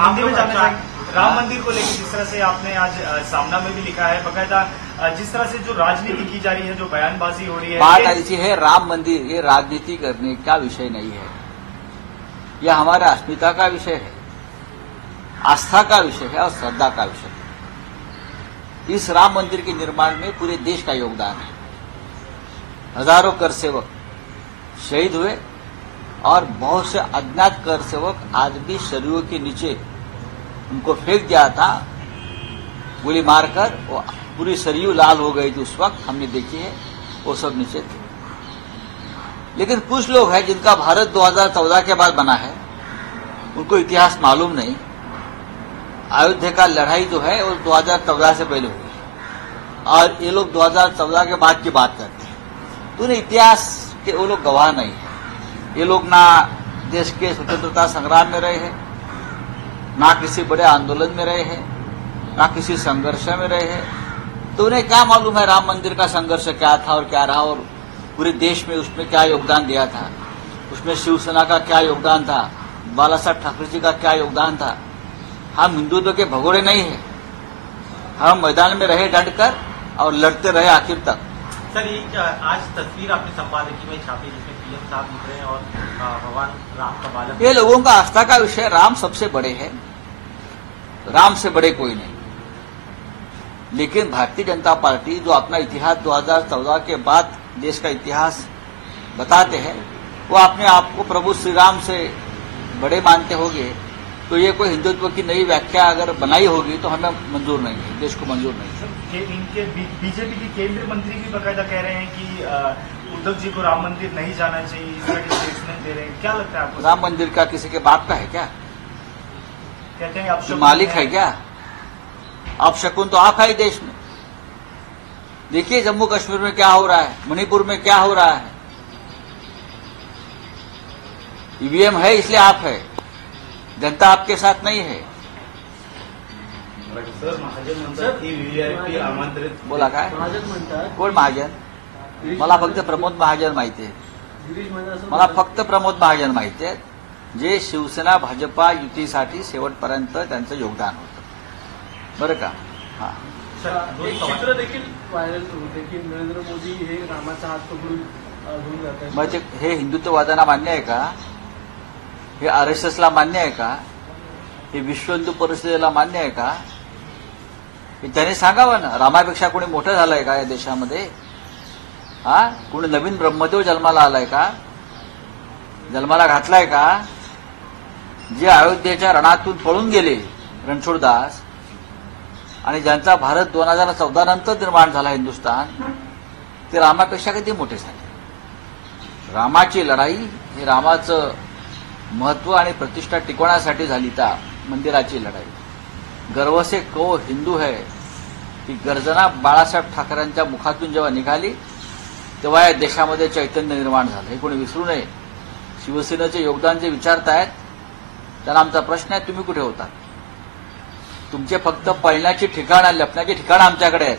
हिंदी में जानना चाहिए राम मंदिर को लेकर जिस तरह से आपने आज सामना में भी लिखा है बकायदा, जिस तरह से जो राजनीति की जा रही है, जो बयानबाजी हो रही है, बात ऐसी है, राम मंदिर ये राजनीति करने का विषय नहीं है, यह हमारे अस्मिता का विषय है, आस्था का विषय है और श्रद्धा का विषय है। इस राम मंदिर के निर्माण में पूरे देश का योगदान है। हजारों कर सेवक शहीद हुए और बहुत से अज्ञात कर सेवक आज भी शरीरों के नीचे उनको फेंक दिया था, गोली मारकर वो पूरी सरयू लाल हो गई थी। उस वक्त हमने देखी है, वो सब नीचे थे। लेकिन कुछ लोग हैं जिनका भारत 2014 के बाद बना है, उनको इतिहास मालूम नहीं। अयोध्या का लड़ाई जो है वो 2014 से पहले हुई और ये लोग 2014 के बाद की बात करते हैं। तो इतिहास के वो लोग गवाह नहीं है। ये लोग ना देश के स्वतंत्रता संग्राम में रहे हैं, ना किसी बड़े आंदोलन में रहे हैं, ना किसी संघर्ष में रहे हैं। तो उन्हें क्या मालूम है राम मंदिर का संघर्ष क्या था और क्या रहा, और पूरे देश में उसमें क्या योगदान दिया था, उसमें शिवसेना का क्या योगदान था, बाला साहब ठाकरे जी का क्या योगदान था। हम हिंदुत्व के भगोड़े नहीं हैं, हम मैदान में रहे डट कर और लड़ते रहे आखिर तक। सर, ये आज तस्वीर आपने संपादकीय में छापी जिसमें पीएम साहब दिख रहे हैं और भगवान राम का बालक। ये लोगों का आस्था का विषय, राम सबसे बड़े हैं, राम से बड़े कोई नहीं। लेकिन भारतीय जनता पार्टी जो अपना इतिहास 2014 के बाद देश का इतिहास बताते हैं, वो अपने आप को प्रभु श्री राम से बड़े मानते होंगे, तो ये कोई हिंदुत्व की नई व्याख्या अगर बनाई होगी तो हमें मंजूर नहीं है, देश को मंजूर नहीं है। इनके बीजेपी के केंद्रीय मंत्री भी बकायदा कह रहे हैं कि उद्धव जी को राम मंदिर नहीं जाना चाहिए, इस तरह के स्टेटमेंट दे रहे हैं। क्या लगता है आपको? राम मंदिर का किसी के बाप का है क्या? कहते हैं आप मालिक है क्या? आप शकुन तो आप है ही देश में। देखिए जम्मू कश्मीर में क्या हो रहा है, मणिपुर में क्या हो रहा है। ईवीएम है इसलिए आप है, जनता आपके साथ नहीं है। सर, महाजन म्हणतात की व्हीव्हीआयपी आमंत्रित बोला काय? महाजन म्हणतात, कोण महाजन? मला फक्त प्रमोद महाजन माहिती आहे. गिरीश महाजन असं मला फक्त प्रमोद महाजन माहिती आहेत, जे शिवसेना भाजपा युतीसाठी शेवटपर्यंत त्यांचं योगदान होतं. बरं का? हा. एक चित्र देखील व्हायरल होते की नरेंद्र मोदी हे रामाचा हात पकडून घेऊन जात आहेत. मग हे हिंदुत्ववाद्यांना मान्य आहे का? हे आरएसएसला मान्य आहे का? हे विश्व हिंदू परिषदेला मान्य आहे का? हे त्यांनी सांगावं ना. रामापेक्षा कोणी मोठं झालंय का या देशामध्ये? हा, कोणी नवीन ब्रह्मदेव जन्माला आलाय का? जन्माला घातलाय का? जे अयोध्येच्या रणातून पळून गेले रणछोडदास, आणि ज्यांचा भारत 2014 नंतर निर्माण झाला हिंदुस्थान, ते रामापेक्षा किती मोठे झाले. रामाची लढाई हे रामाचं महत्व आणि प्रतिष्ठा टिकवण्यासाठी झाली. त्या मंदिराची लढाई. गर्व से को हिंदू है ही गर्जना बाळासाहेब ठाकरेंच्या मुखातून जेव्हा निघाली तेव्हा या देशामध्ये चैतन्य निर्माण झालं. हे कोणी विसरू नये. शिवसेनेचे योगदान जे विचारतायत त्यांना आमचा प्रश्न आहे, तुम्ही कुठे होता? तुमचे फक्त पळण्याची ठिकाणं, लपण्याची ठिकाणं आमच्याकडे आहेत.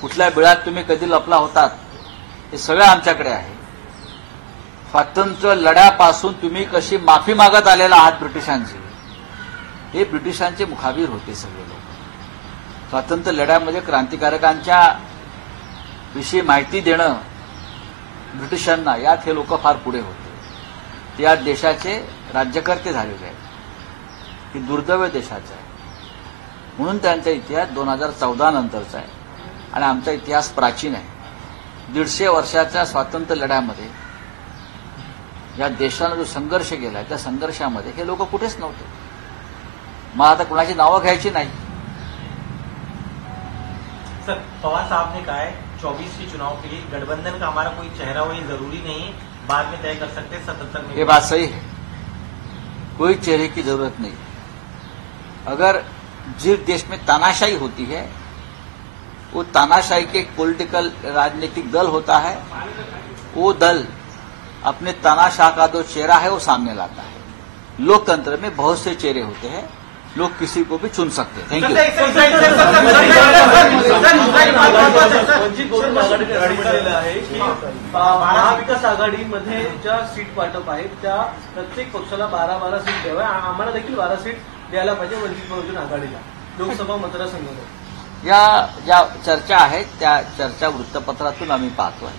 कुठल्या बिळात तुम्ही कधी लपला होतात हे सगळं आमच्याकडे आहे. स्वातंत्र्य लढ्यापासून तुम्ही कशी माफी मागत आलेला आहात ब्रिटिशांची, हे ब्रिटिशांचे मुखाबीर होते सगळे लोक. स्वातंत्र्य लढ्यामध्ये क्रांतिकारकांच्या विषयी माहिती देणं ब्रिटिशांना, यात हे लोक फार पुढे होते. ते या देशाचे राज्यकर्ते झालेले आहेत. ही दुर्दैव देशाचं आहे. म्हणून त्यांचा इतिहास 2014 नंतरचा आहे आणि आमचा इतिहास प्राचीन आहे. 150 वर्षाच्या स्वातंत्र्य लढ्यामध्ये या देशानं जो संघर्ष केलाय त्या संघर्षामध्ये हे लोक कुठेच नव्हते. मला आता कुणाची नावं घ्यायची नाही. सर, पवार साहब ने कहा है 24 के चुनाव के लिए गठबंधन का हमारा कोई चेहरा हो ये जरूरी नहीं, बाद में तय कर सकते हैं 77 में. ये बात सही है. कोई चेहरे की जरूरत नहीं. अगर जिस देश में तानाशाही होती है वो तानाशाही के एक पॉलिटिकल राजनीतिक दल होता है, वो दल अपने तानाशाह का जो चेहरा है वो सामने लाता है. लोकतंत्र में बहुत से चेहरे होते हैं, लोग किसी को भी चुन सकते हैं. Thank you. वंचित बहुजन आघाडीने असं म्हटलेलं आहे की महाविकास आघाडीमध्ये ज्या सीट वाटप आहेत त्या प्रत्येक पक्षाला 12-12 सीट द्याव्या. आम्हाला देखील 12 सीट द्यायला पाहिजे वंचित बहुजन आघाडीला लोकसभा मतदारसंघात. या ज्या चर्चा आहेत त्या चर्चा वृत्तपत्रातून आम्ही पाहतोय.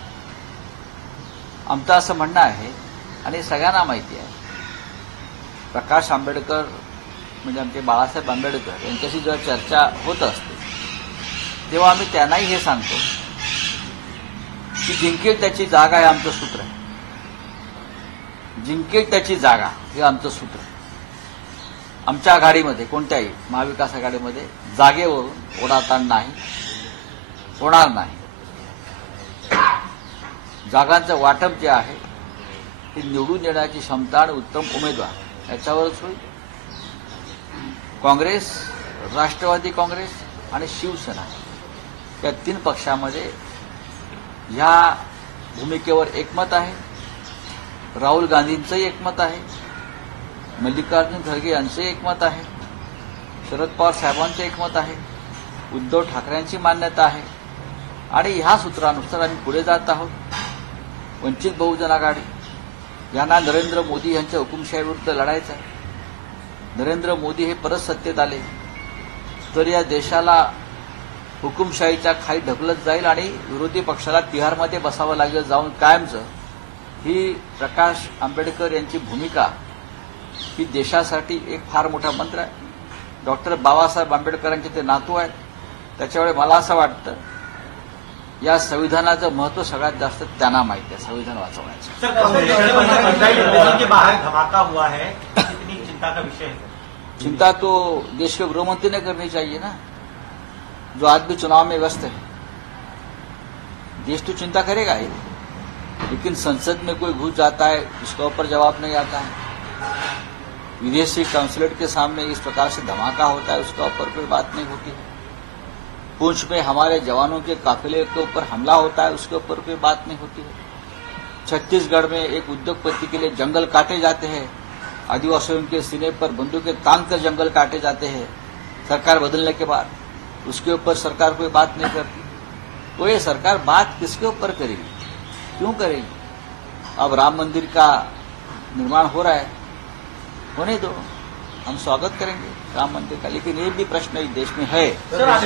आमचं असं म्हणणं आहे आणि सगळ्यांना माहिती आहे, प्रकाश आंबेडकर म्हणजे आमचे बाळासाहेब आंबेडकर यांच्याशी जेव्हा चर्चा होत असते तेव्हा आम्ही त्यांनाही हे सांगतो की जिंकेल त्याची जागा हे आमचं सूत्र आहे. जिंकेल त्याची जागा हे आमचं सूत्र आहे. आमच्या आघाडीमध्ये कोणत्याही महाविकास आघाडीमध्ये जागेवरून ओढाताण नाही, होणार नाही. जागांचं वाटप जे आहे ते निवडून येण्याची क्षमता आणि उत्तम उमेदवार याच्यावरच होईल. काँग्रेस, राष्ट्रवादी काँग्रेस आणि शिवसेना या 3 पक्षामध्ये ह्या भूमिकेवर एकमत आहे. राहुल गांधींचंही एकमत आहे, मल्लिकार्जुन खरगे यांचं एकमत आहे, शरद पवार साहेबांचं एकमत आहे, उद्धव ठाकरेंची मान्यता आहे आणि ह्या सूत्रानुसार आम्ही पुढे जात आहोत. वंचित बहुजन आघाडी यांना नरेंद्र मोदी यांच्या हुकुमशाहीविरुद्ध लढायचं आहे. नरेंद्र मोदी हे परत सत्तेत आले तर या देशाला हुकुमशाहीच्या खाली ढकलत जाईल आणि विरोधी पक्षाला तिहारमध्ये बसावं लागेल जाऊन कायमचं. ही प्रकाश आंबेडकर यांची भूमिका ही देशासाठी एक फार मोठा मंत्र आहे. डॉक्टर बाबासाहेब आंबेडकरांचे ते नातू आहेत. त्याच्यामुळे मला असं वाटतं या संविधानाचं महत्व सगळ्यात जास्त त्यांना माहिती आहे, संविधान वाचवण्याचं. सर, कांग्रेस के बाहर धमाका हुआ है, कितनी चिंता का विषय है? चिंता तो देश के गृहमंत्री ने करनी चाहिए ना, जो आज भी चुनाव में व्यस्त है. देश तो चिंता करेगा ही, लेकिन संसद में कोई घुस जाता है, इसके ऊपर जवाब नहीं आता है. विदेशी काउंसलेट के सामने इस प्रकार से धमाका होता है, उसका ऊपर कोई बात नहीं होती है. पुंछ में हमारे जवानों के काफिले के ऊपर हमला होता है, उसके ऊपर कोई बात नहीं होती है. छत्तीसगढ़ में एक उद्योगपति के लिए जंगल काटे जाते हैं, आदिवासियों के सीने पर बंदूकें तान कर जंगल काटे जाते हैं सरकार बदलने के बाद, उसके ऊपर सरकार कोई बात नहीं करती. तो ये सरकार बात किसके ऊपर करेगी, क्यों करेगी? अब राम मंदिर का निर्माण हो रहा है, होने दो, हम स्वागत करेंगे राम मंदिर का, लेकिन ये भी प्रश्न इस देश में है.